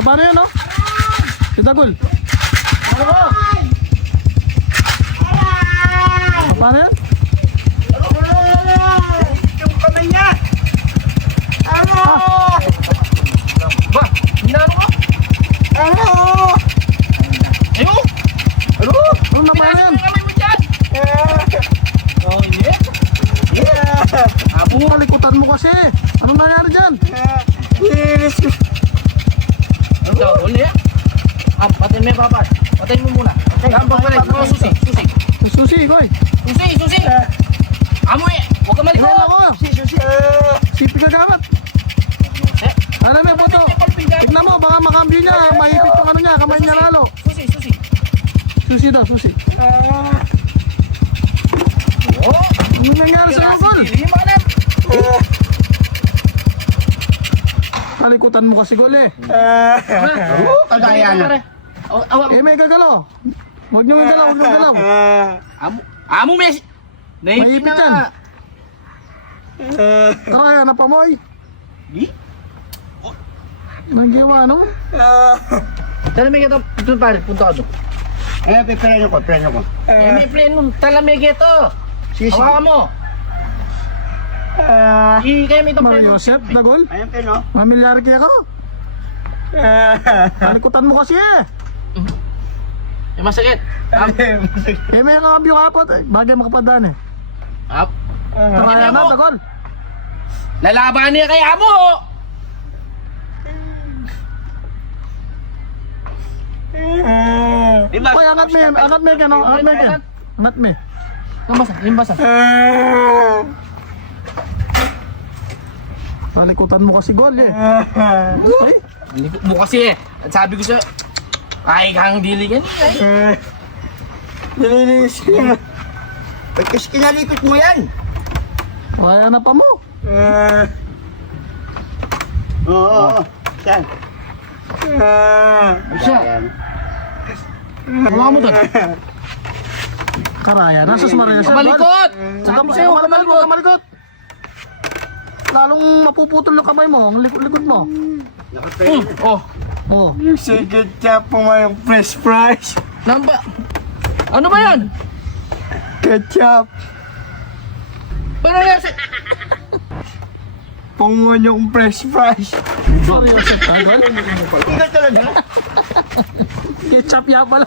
Paano yun, no? Si Dagol. Paano yun? Yung kamay niya. Ba, hinano ko? Ayun! Ano na paano yun? Kamay mo dyan! Oh, hindi? Abo, kalikutan mo kasi. Anong nangyari dyan? Ano? Uli ah? Patayin mo yung papat. Patayin mo muna. Gambang pa rin. Susi. Susi, koy. Susi. Amo eh. Huwag ka maliko. Tingnan ako. Sipi ka dapat. Alam mo, Boto. Tignan mo, baka makambyo niya. Mahipit yung ano niya, kamay niya lalo. Susi. Susi daw, susi. Oh. Ano nangyari sa'yo, Gol? Hindi mo alam. Kalikutan mo kasi, Gol eh. Kagaya na. Awak. Eh, may gagalaw. Huwag niyo gagalaw, huwag niyo gagalaw. Amo mes. Mahipit yan. Tara, na pa mo eh. Di? Nagyawa, no? Talamig ito. Ito pare, punta ka doon. Preno ko. May preno. Talamig ito. Hawakan mo. Kayo may itong Mario preno. Joseph, Dagol. Ayan, Preno. Mamilyar kaya ka. Kalikutan mo kasi eh. Masakit. Eh, may kakambyo ka po. Bagay makapadaan eh. Up. Tara, na, Dagol. Lalaban niya kay amo. Diba? Oy, angat mo yan, angat mo yan, ano? Angat mo yan. Angat mo. Limbasan. Kalikutan mo kasi, Gol eh. Ay, Likot mo kasi eh. At sabi ko sa'yo, ay kang dili yan. Nalinis ka. Ba't kasi kinalikot mo yan? kaya na pa mo. Oo. Saan? Siya. Hawakan mo doon. Karaya, nasa Mario Joseph, Gol. Kamalikot! Saka mo sa'yo, kamalikot. Lalong mapuputol yung kamay mo, ang likod mo. Oh. Oh. Sa ketchup po mo yung fresh fries. Namba. Ano ba yan? Ketchup. Ano yan? Pungon yung fresh fries. Mario Joseph, Gol. Ikaw talaga. Ketchup ya pala.